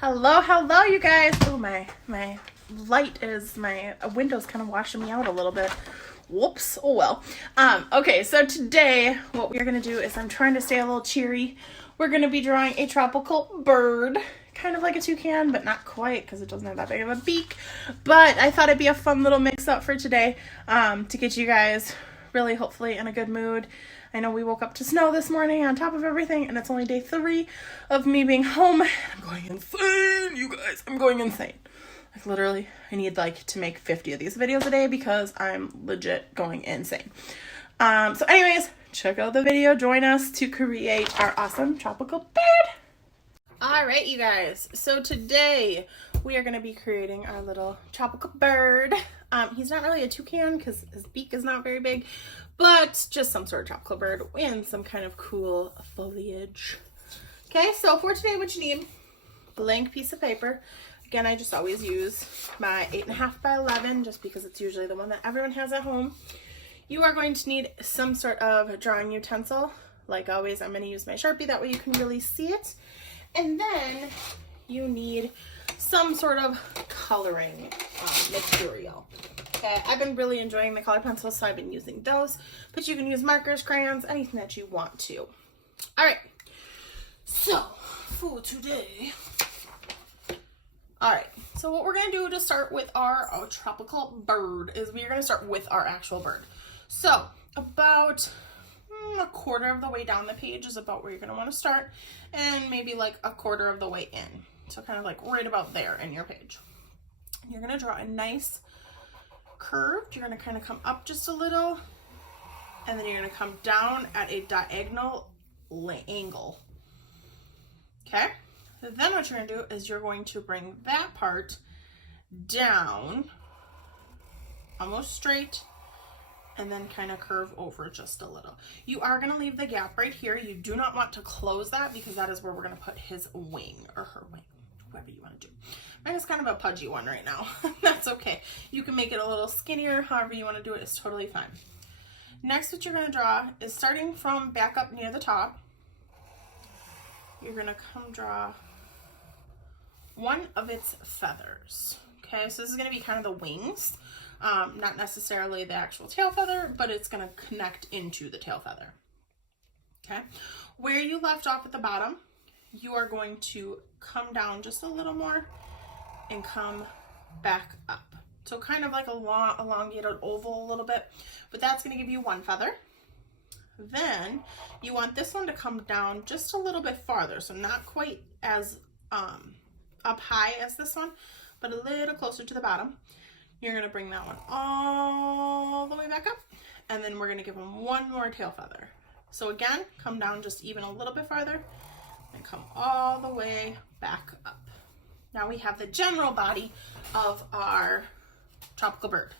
Hello, you guys. Oh, my light is, my window's kind of washing me out a little bit. Whoops. Oh, well. Okay, so today what we're going to do is I'm trying to stay a little cheery. We're going to be drawing a tropical bird, kind of like a toucan, but not quite because it doesn't have that big of a beak. But I thought it'd be a fun little mix-up for today to get you guys really, hopefully, in a good mood. I know we woke up to snow this morning on top of everything, and it's only day 3 of me being home. I'm going insane, you guys. I'm going insane. Like, literally, I need, to make 50 of these videos a day because I'm legit going insane. So anyways, check out the video. Join us to create our awesome tropical bird. All right, you guys. So today we are going to be creating our little tropical bird. He's not really a toucan because his beak is not very big, but just some sort of tropical bird and some kind of cool foliage. Okay, so for today, what you need, blank piece of paper. Again, I just always use my 8.5 by 11 just because it's usually the one that everyone has at home. You are going to need some sort of drawing utensil. Like always, I'm going to use my Sharpie, that way you can really see it. And then you need some sort of coloring material. Okay, I've been really enjoying the color pencils, so I've been using those. But you can use markers, crayons, anything that you want to. All right, so for today, all right, so what we're going to do to start with our tropical bird is we're going to start with our actual bird. So about a quarter of the way down the page is about where you're going to want to start, and maybe like a quarter of the way in. So kind of like right about there in your page. You're going to draw a nice curve. You're going to kind of come up just a little, and then you're going to come down at a diagonal angle. Okay? Then what you're going to do is you're going to bring that part down almost straight, and then kind of curve over just a little. You are going to leave the gap right here. You do not want to close that because that is where we're going to put his wing or her wing, whatever you want to do. Mine is kind of a pudgy one right now. That's okay. You can make it a little skinnier, however you want to do it. It's totally fine. Next, what you're going to draw is starting from back up near the top. You're going to come draw one of its feathers. Okay, so this is going to be kind of the wings. Not necessarily the actual tail feather, but it's going to connect into the tail feather. Okay, where you left off at the bottom, you are going to come down just a little more and come back up. So kind of like a long, elongated oval a little bit, but that's going to give you one feather. Then you want this one to come down just a little bit farther, so not quite as up high as this one, but a little closer to the bottom. You're going to bring that one all the way back up, and then we're going to give them one more tail feather. So again, come down just even a little bit farther and come all the way back up. Now we have the general body of our tropical bird.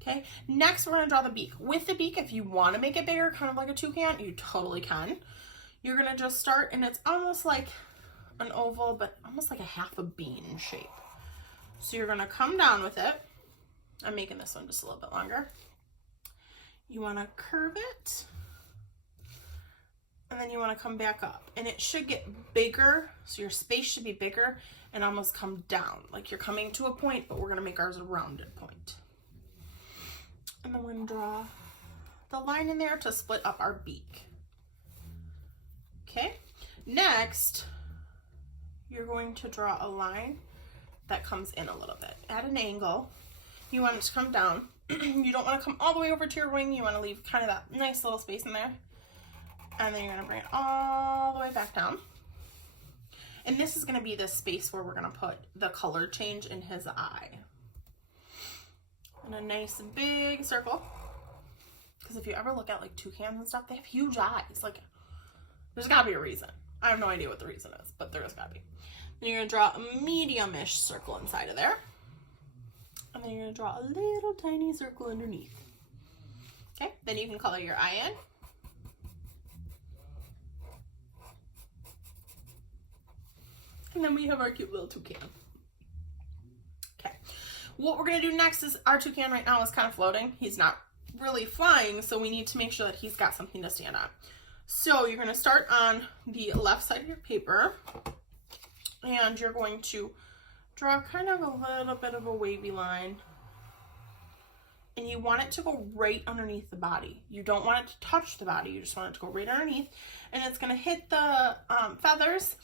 Okay, next we're going to draw the beak. With the beak, if you want to make it bigger, kind of like a toucan, you totally can. You're going to just start, and it's almost like an oval, but almost like a half a bean shape. So you're going to come down with it. I'm making this one just a little bit longer. You want to curve it, and then you want to come back up. And it should get bigger, so your space should be bigger and almost come down. Like you're coming to a point, but we're going to make ours a rounded point. And then we're going to draw the line in there to split up our beak. Okay, next, you're going to draw a line that comes in a little bit at an angle. You want it to come down. You don't want to come all the way over to your wing. You want to leave kind of that nice little space in there. And then you're going to bring it all the way back down. And this is going to be the space where we're going to put the color change in his eye. And a nice big circle. Because if you ever look at like toucans and stuff, they have huge eyes. Like, there's got to be a reason. I have no idea what the reason is, but there has got to be. Then you're going to draw a medium-ish circle inside of there. And then you're going to draw a little tiny circle underneath. Okay, then you can color your eye in. And then we have our cute little toucan. Okay, what we're going to do next is our toucan right now is kind of floating. He's not really flying, so we need to make sure that he's got something to stand on. So you're going to start on the left side of your paper. And you're going to draw kind of a little bit of a wavy line. And you want it to go right underneath the body. You don't want it to touch the body. You just want it to go right underneath. And it's going to hit the feathers.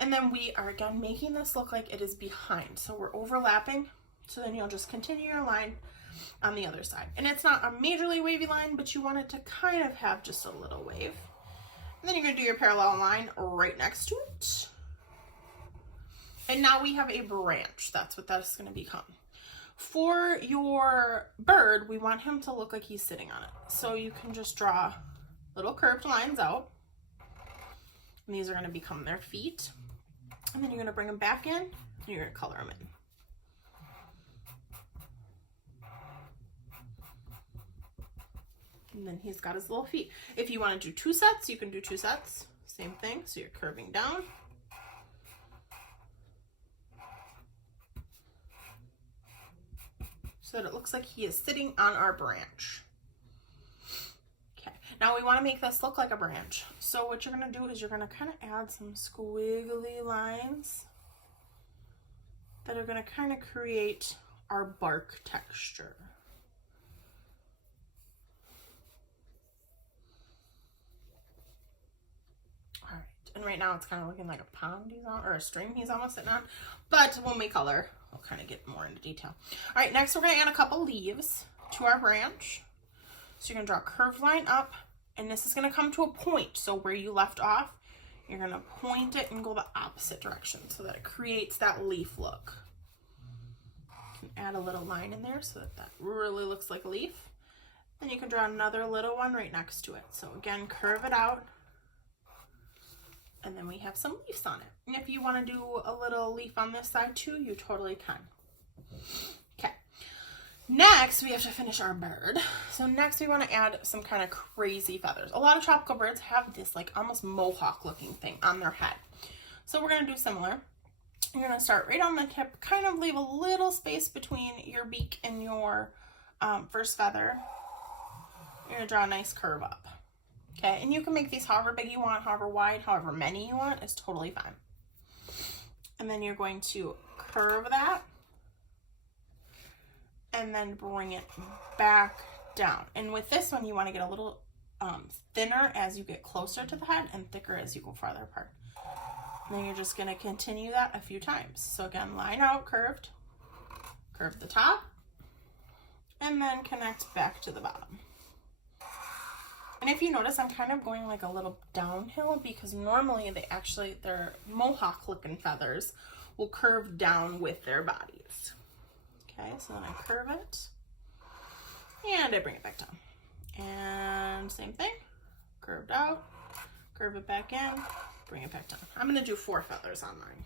And then we are, again, making this look like it is behind. So we're overlapping. So then you'll just continue your line on the other side. And it's not a majorly wavy line, but you want it to kind of have just a little wave. And then you're going to do your parallel line right next to it. And now we have a branch. That's what that's going to become. For your bird, we want him to look like he's sitting on it. So you can just draw little curved lines out. And these are going to become their feet. And then you're going to bring them back in and you're going to color them in. And then he's got his little feet. If you want to do 2 sets, you can do 2 sets. Same thing. So you're curving down. So that it looks like he is sitting on our branch. Okay, now we want to make this look like a branch. So what you're going to do is you're going to kind of add some squiggly lines that are going to kind of create our bark texture. All right, and right now it's kind of looking like a pond he's on, or a stream he's almost sitting on, but when we color, we'll kind of get more into detail. All right, next we're going to add a couple leaves to our branch. So you're going to draw a curved line up, and this is going to come to a point. So where you left off, you're going to point it and go the opposite direction so that it creates that leaf look. You can add a little line in there so that that really looks like a leaf. Then you can draw another little one right next to it. So again, curve it out. And then we have some leaves on it. And if you want to do a little leaf on this side too, you totally can. Okay. Next, we have to finish our bird. So next we want to add some kind of crazy feathers. A lot of tropical birds have this like almost mohawk looking thing on their head. So we're going to do similar. You're going to start right on the tip, kind of leave a little space between your beak and your first feather. You're going to draw a nice curve up. Okay, and you can make these however big you want, however wide, however many you want, is totally fine. And then you're going to curve that and then bring it back down. And with this one, you want to get a little thinner as you get closer to the head and thicker as you go farther apart. And then you're just going to continue that a few times. So again, line out, curved, curve the top, and then connect back to the bottom. And if you notice, I'm kind of going like a little downhill because normally their mohawk looking feathers will curve down with their bodies. Okay, so then I curve it and I bring it back down. And same thing, curved out, curve it back in, bring it back down. I'm going to do 4 feathers on mine.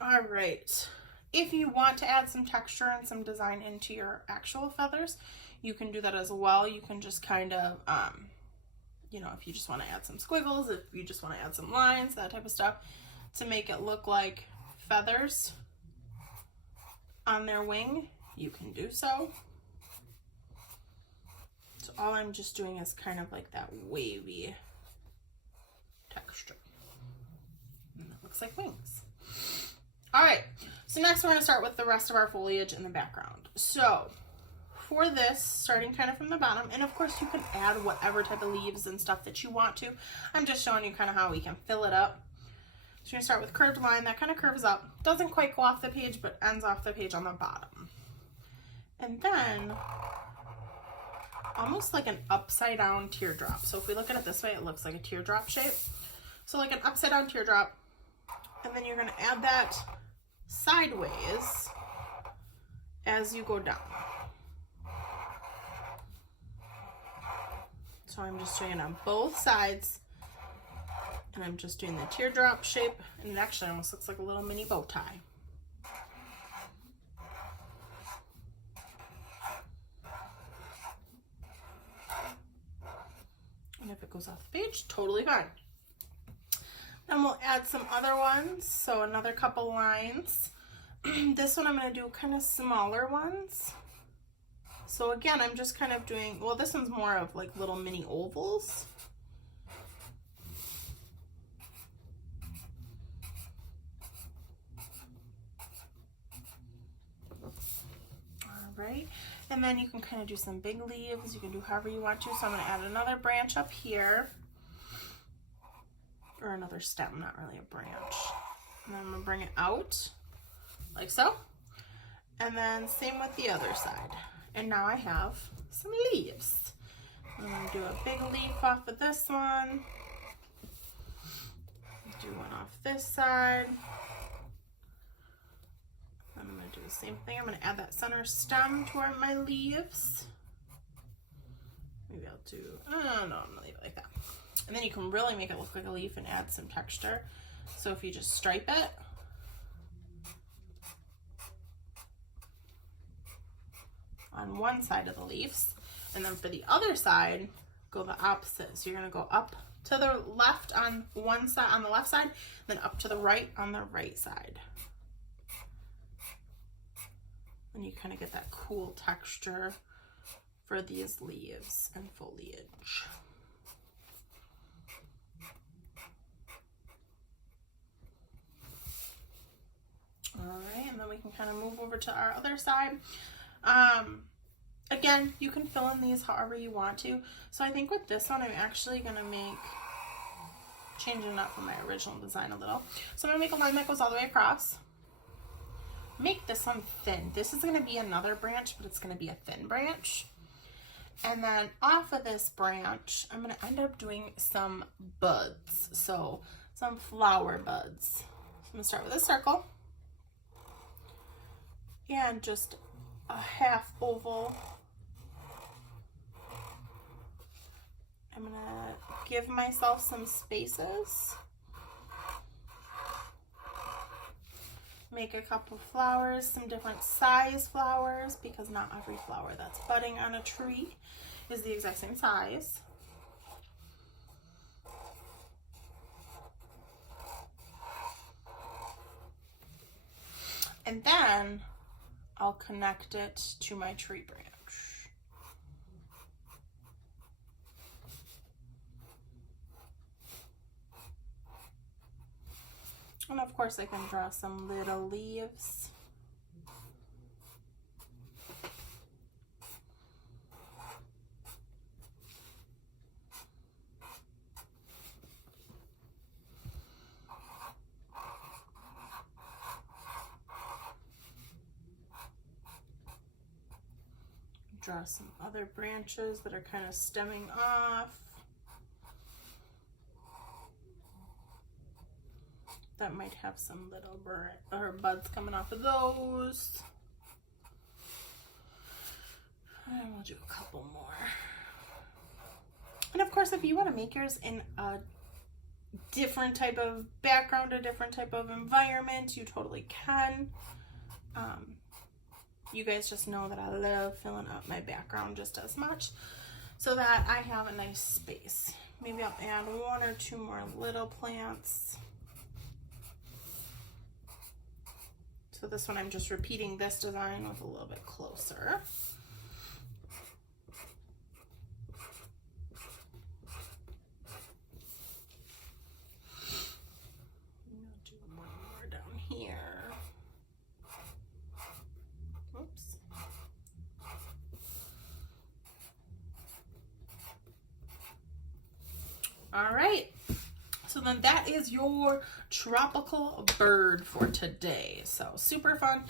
All right, if you want to add some texture and some design into your actual feathers, you can do that as well. You can just kind of, you know, if you just want to add some squiggles, if you just want to add some lines, that type of stuff, to make it look like feathers on their wing, you can do so. So all I'm just doing is kind of like that wavy texture. And that looks like wings. All right, so next we're going to start with the rest of our foliage in the background. So for this, starting kind of from the bottom, and of course you can add whatever type of leaves and stuff that you want to. I'm just showing you kind of how we can fill it up. So you're going to start with curved line that kind of curves up. Doesn't quite go off the page, but ends off the page on the bottom. And then almost like an upside down teardrop. So if we look at it this way, it looks like a teardrop shape. So like an upside down teardrop. And then you're going to add that sideways as you go down. So I'm just doing it on both sides, and I'm just doing the teardrop shape, and it actually almost looks like a little mini bow tie. And if it goes off the page, totally fine. Then we'll add some other ones, so another couple lines. This one I'm going to do kind of smaller ones. So again, I'm just kind of doing, well, this one's more of like little mini ovals. right, and then you can kind of do some big leaves. You can do however you want to. So I'm going to add another branch up here, or another stem, not really a branch. And then I'm going to bring it out like so, and then same with the other side. And now I have some leaves. I'm going to do a big leaf off of this one, do one off this side. I'm going to do the same thing. I'm going to add that center stem to my leaves. Maybe I'll do, oh no, I'm going to leave it like that. And then you can really make it look like a leaf and add some texture. So if you just stripe it, on one side of the leaves, and then for the other side, go the opposite. So you're going to go up to the left on one side, on the left side, then up to the right on the right side. And you kind of get that cool texture for these leaves and foliage. All right, and then we can kind of move over to our other side. Again, you can fill in these however you want to. So I think with this one, I'm actually gonna changing it up from my original design a little. So I'm gonna make a line that goes all the way across. Make this one thin. This is gonna be another branch, but it's gonna be a thin branch. And then off of this branch, I'm gonna end up doing some buds. So some flower buds. So I'm gonna start with a circle and just a half oval. I'm gonna give myself some spaces. Make a couple flowers, some different size flowers, because not every flower that's budding on a tree is the exact same size. And then I'll connect it to my tree branch. And of course I can draw some little leaves. Draw some other branches that are kind of stemming off. That might have some little buds coming off of those. And we'll do a couple more. And of course, if you want to make yours in a different type of background, a different type of environment, you totally can. You guys just know that I love filling up my background just as much so that I have a nice space. Maybe I'll add one or two more little plants. So this one, I'm just repeating this design with a little bit closer. I'll do one more down here. Oops. All right. So then that is your tropical bird for today. So super fun.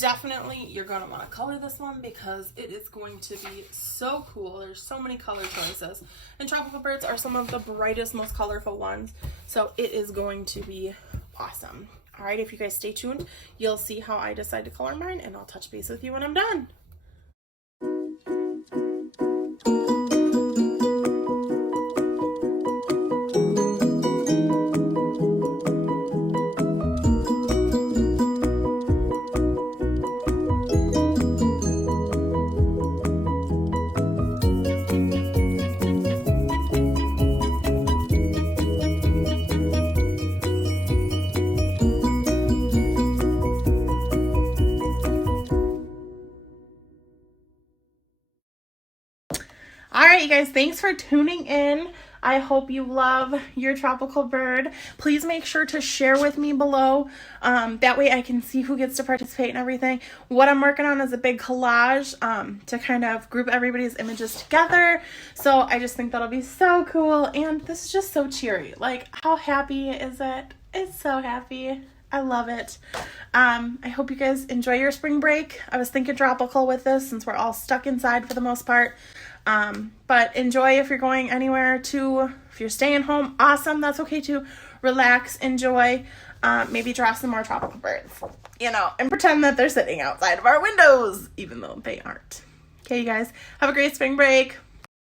Definitely you're going to want to color this one because it is going to be so cool. There's so many color choices. And tropical birds are some of the brightest, most colorful ones. So it is going to be awesome. All right, if you guys stay tuned, you'll see how I decide to color mine, and I'll touch base with you when I'm done. All right, you guys, thanks for tuning in. I hope you love your tropical bird. Please make sure to share with me below. That way I can see who gets to participate and everything. What I'm working on is a big collage to kind of group everybody's images together. So I just think that'll be so cool. And this is just so cheery. Like, how happy is it? It's so happy. I love it. I hope you guys enjoy your spring break. I was thinking tropical with this since we're all stuck inside for the most part. But enjoy if you're going anywhere to, if you're staying home, awesome. That's okay too. Relax, enjoy, maybe draw some more tropical birds, you know, and pretend that they're sitting outside of our windows, even though they aren't. Okay, you guys, have a great spring break.